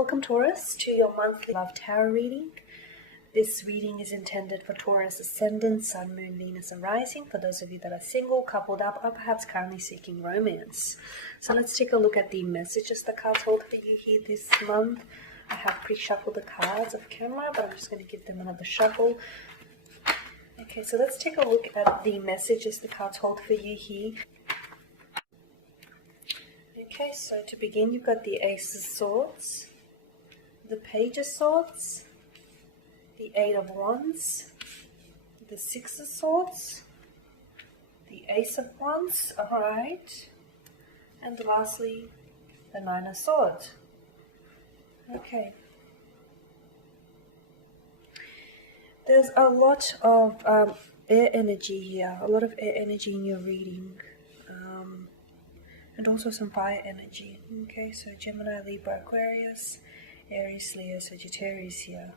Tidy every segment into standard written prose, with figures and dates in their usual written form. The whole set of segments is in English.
Welcome Taurus to your monthly love tarot reading. This reading is intended for Taurus ascendant, Sun, Moon, Venus and Rising, for those of you that are single, coupled up, or perhaps currently seeking romance. So let's take a look at the messages the cards hold for you here this month. I have pre-shuffled the cards off camera, but I'm just going to give them another shuffle. Okay, so let's take a look at the messages the cards hold for you here. Okay, so to begin, you've got the Ace of Swords, the Page of Swords, the Eight of Wands, the Six of Swords, the Ace of Wands, alright, and lastly, the Nine of Swords. Okay. There's a lot of air energy here, a lot of air energy in your reading. And also some fire energy. Okay, so Gemini, Libra, Aquarius, Aries, Leo, Sagittarius here.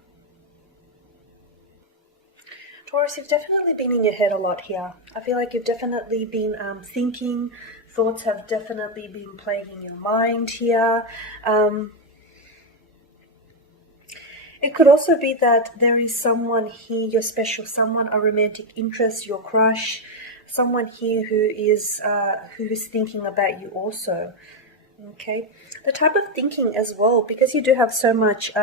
Taurus, you've definitely been in your head a lot here. I feel like you've definitely been thinking. Thoughts have definitely been plaguing your mind here. It could also be that there is someone here, your special someone, a romantic interest, your crush, someone here who is thinking about you also. Okay, the type of thinking as well, because you do have so much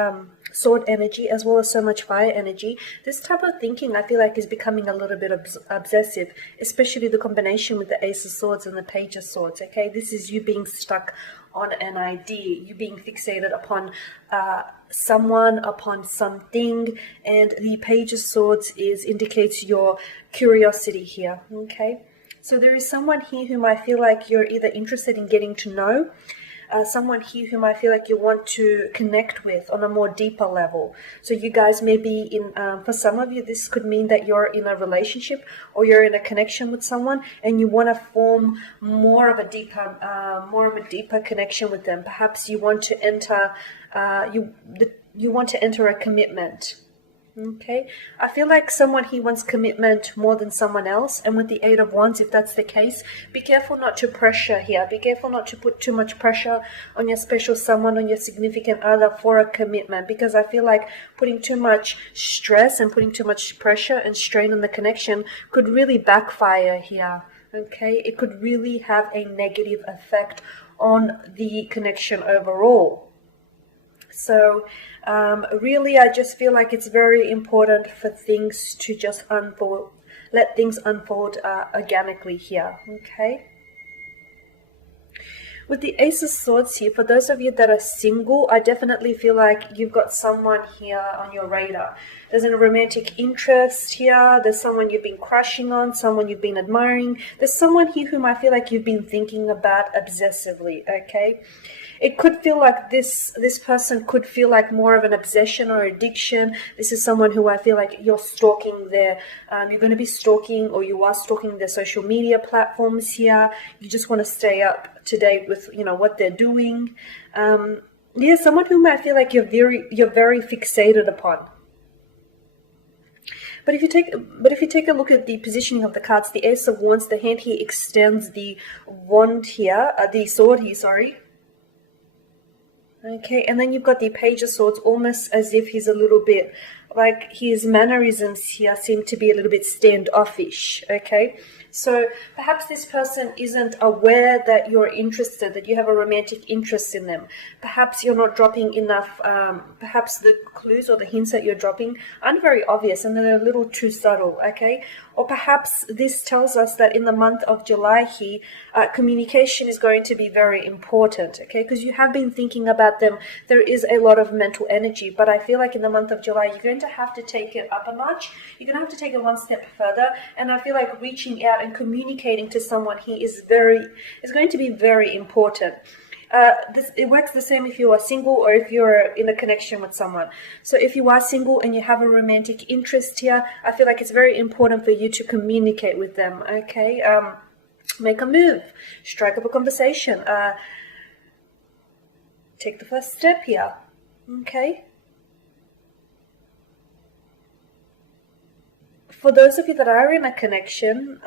sword energy as well as so much fire energy, this type of thinking I feel like is becoming a little bit obsessive, especially the combination with the Ace of Swords and the Page of Swords. Okay, this is you being stuck on an idea, you being fixated upon someone, upon something, and the Page of Swords indicates your curiosity here. Okay, so there is someone here whom I feel like you're either interested in getting to know, someone here whom I feel like you want to connect with on a more deeper level. So you guys may be in, for some of you, this could mean that you're in a relationship or you're in a connection with someone and you want to form more of a deeper connection with them. Perhaps you want to enter, you want to enter a commitment. Okay, I feel like someone here wants commitment more than someone else, and with the Eight of Wands, if that's the case, be careful not to pressure here. Be careful not to put too much pressure on your special someone, on your significant other for a commitment, because I feel like putting too much stress and putting too much pressure and strain on the connection could really backfire here. Okay, it could really have a negative effect on the connection overall. So really, I just feel like it's very important for things to just unfold, let things unfold organically here, okay? With the Ace of Swords here, for those of you that are single, I definitely feel like you've got someone here on your radar. There's a romantic interest here, there's someone you've been crushing on, someone you've been admiring, there's someone here whom I feel like you've been thinking about obsessively, okay? It could feel like this person could feel like more of an obsession or addiction. This is someone who I feel like you're stalking you're going to be stalking, or you are stalking their social media platforms here. You just want to stay up to date with, what they're doing. Yeah, someone whom I feel like you're very fixated upon. But if you take a look at the positioning of the cards, the Ace of Wands, the hand here extends the wand here, the sword here, sorry. Okay, and then you've got the Page of Swords, almost as if he's a little bit, like his mannerisms here seem to be a little bit standoffish, okay? So perhaps this person isn't aware that you're interested, that you have a romantic interest in them. Perhaps you're not dropping enough, perhaps the clues or the hints that you're dropping aren't very obvious and they're a little too subtle, okay? Or perhaps this tells us that in the month of July here, communication is going to be very important, okay? Because you have been thinking about them. There is a lot of mental energy, but I feel like in the month of July, you're going to have to take it up a notch. You're going to have to take it one step further. And I feel like reaching out and communicating to someone here is going to be very important. It works the same if you are single or if you're in a connection with someone. So if you are single and you have a romantic interest here, I feel like it's very important for you to communicate with them, okay? Make a move, strike up a conversation, take the first step here, okay? For those of you that are in a connection,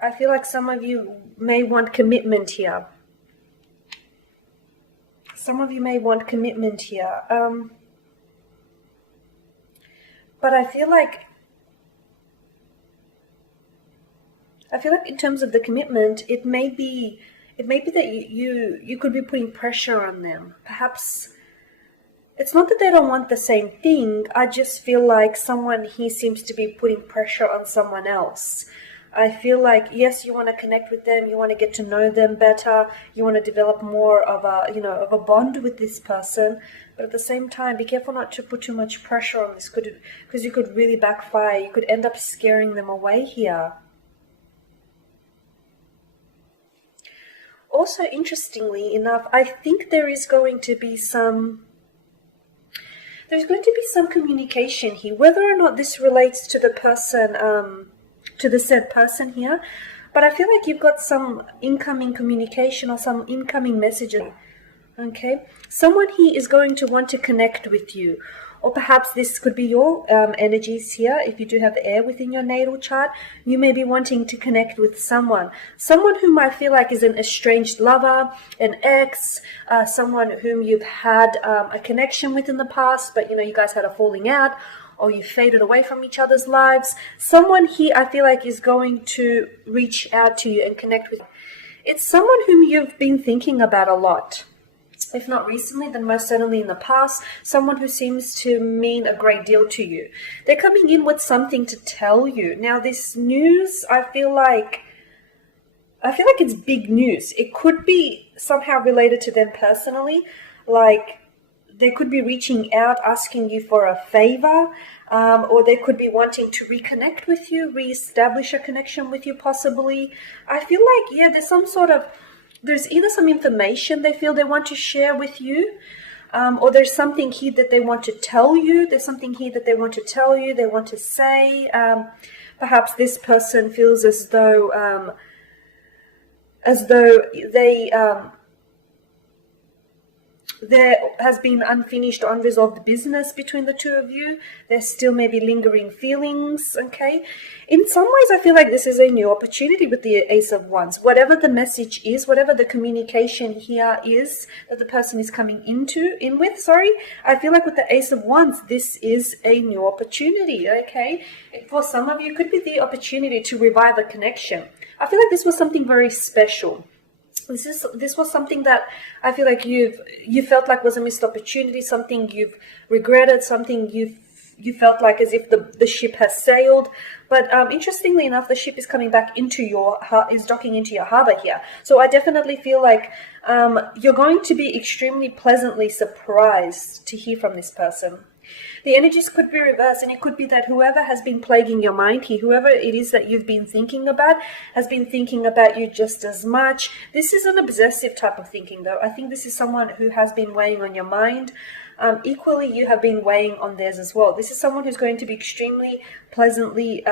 I feel like some of you may want commitment here. Some of you may want commitment here. But I feel like in terms of the commitment, it may be that you could be putting pressure on them. Perhaps it's not that they don't want the same thing. I just feel like someone here seems to be putting pressure on someone else. I feel like, yes, you want to connect with them, you want to get to know them better, you want to develop more of a bond with this person, but at the same time, be careful not to put too much pressure on this, because you could really backfire. You could end up scaring them away here. Also, interestingly enough, I think there's going to be some communication here, whether or not this relates to the person, to the said person here, but I feel like you've got some incoming communication or some incoming messages. Okay, someone here is going to want to connect with you, or perhaps this could be your energies here. If you do have air within your natal chart, you may be wanting to connect with someone whom I feel like is an estranged lover, an ex, someone whom you've had a connection with in the past, but you guys had a falling out, or you faded away from each other's lives. Someone here I feel like is going to reach out to you and connect with you. It's someone whom you've been thinking about a lot. If not recently, then most certainly in the past, someone who seems to mean a great deal to you. They're coming in with something to tell you. Now, this news, I feel like it's big news. It could be somehow related to them personally, like they could be reaching out, asking you for a favor, or they could be wanting to reconnect with you, reestablish a connection with you possibly. I feel like, yeah, there's either some information they feel they want to share with you, or there's something here that they want to tell you. There's something here that they want to tell you, they want to say. Perhaps this person feels as though there has been unfinished or unresolved business between the two of you. There's still maybe lingering feelings, okay? In some ways, I feel like this is a new opportunity with the Ace of Wands. Whatever the message is, whatever the communication here is that the person is coming in with, I feel like with the Ace of Wands, this is a new opportunity, okay? For some of you, it could be the opportunity to revive a connection. I feel like this was something very special. This was something that I feel like you felt like was a missed opportunity, something you've regretted, something you felt like as if the ship has sailed. But interestingly enough, the ship is coming back is docking into your harbor here. So I definitely feel like you're going to be extremely pleasantly surprised to hear from this person. The energies could be reversed, and it could be that whoever has been plaguing your mind here, whoever it is that you've been thinking about, has been thinking about you just as much. This is an obsessive type of thinking, though. I think this is someone who has been weighing on your mind. Equally, you have been weighing on theirs as well. This is someone who's going to be extremely pleasantly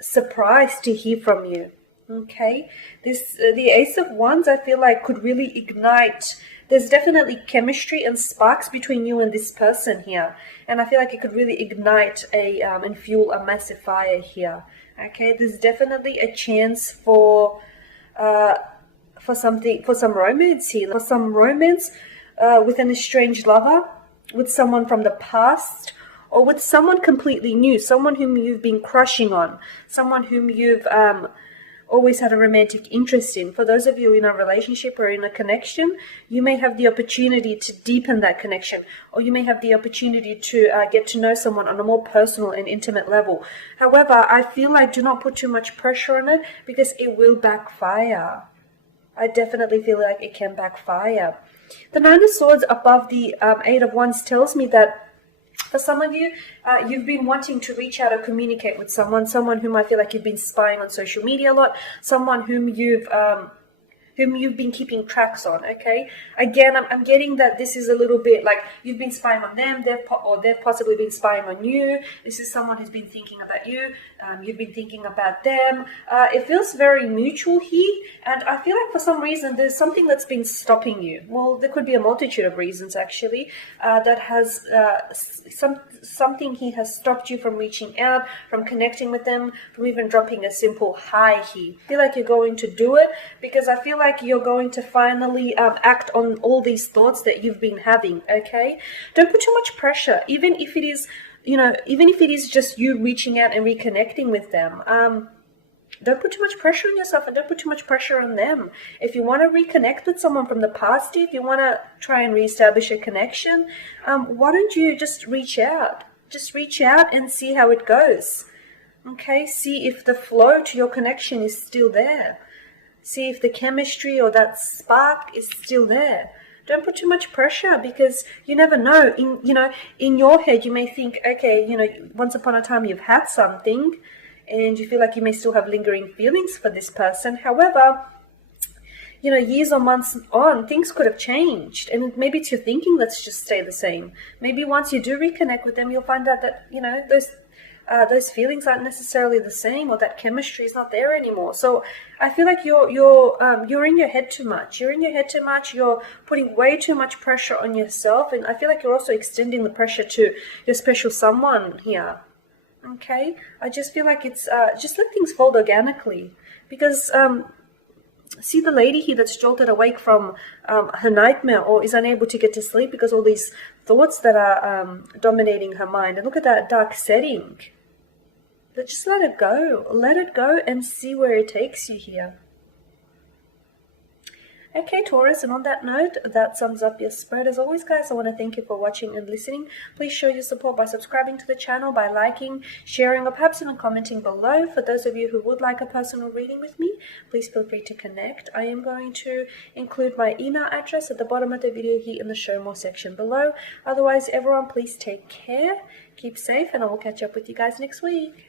surprised to hear from you. Okay, the Ace of Wands, I feel like, could really ignite. There's definitely chemistry and sparks between you and this person here, and I feel like it could really ignite and fuel a massive fire here. Okay, there's definitely a chance for some romance here, for some romance with an estranged lover, with someone from the past, or with someone completely new, someone whom you've been crushing on, someone whom you've always had a romantic interest in. For those of you in a relationship or in a connection, you may have the opportunity to deepen that connection, or you may have the opportunity to get to know someone on a more personal and intimate level. However, I feel like do not put too much pressure on it, because it will backfire. I definitely feel like it can backfire. The Nine of Swords above the Eight of Wands tells me that for some of you, you've been wanting to reach out or communicate with someone whom I feel like you've been spying on social media a lot, someone whom you've been keeping tracks on, okay? Again, I'm getting that this is a little bit like you've been spying on them, they've possibly been spying on you. This is someone who's been thinking about you. You've been thinking about them. It feels very mutual here, and I feel like for some reason there's something that's been stopping you. Well, there could be a multitude of reasons actually that has something here has stopped you from reaching out, from connecting with them, from even dropping a simple hi here. I feel like you're going to do it because I feel like you're going to finally act on all these thoughts that you've been having. Okay, don't put too much pressure, even if it is, even if it is just you reaching out and reconnecting with them. Don't put too much pressure on yourself and don't put too much pressure on them. If you want to reconnect with someone from the past, if you want to try and reestablish a connection, why don't you just reach out? Just reach out and see how it goes. Okay, see if the flow to your connection is still there. See if the chemistry or that spark is still there. Don't put too much pressure because you never know. In your head, you may think, okay, once upon a time you've had something and you feel like you may still have lingering feelings for this person. However, years or months on, things could have changed. And maybe it's your thinking that's just stay the same. Maybe once you do reconnect with them, you'll find out that, those feelings aren't necessarily the same, or that chemistry is not there anymore. So I feel like you're in your head too much. You're in your head too much. You're putting way too much pressure on yourself, and I feel like you're also extending the pressure to your special someone here. Okay, I just feel like it's just let things fold organically, because see the lady here that's jolted awake from her nightmare or is unable to get to sleep because all these thoughts that are dominating her mind. And look at that dark setting. But just let it go and see where it takes you here. Okay, Taurus, and on that note, that sums up your spread. As always, guys, I want to thank you for watching and listening. Please show your support by subscribing to the channel, by liking, sharing, or perhaps even commenting below. For those of you who would like a personal reading with me, please feel free to connect. I am going to include my email address at the bottom of the video here in the show more section below. Otherwise, everyone, please take care, keep safe, and I will catch up with you guys next week.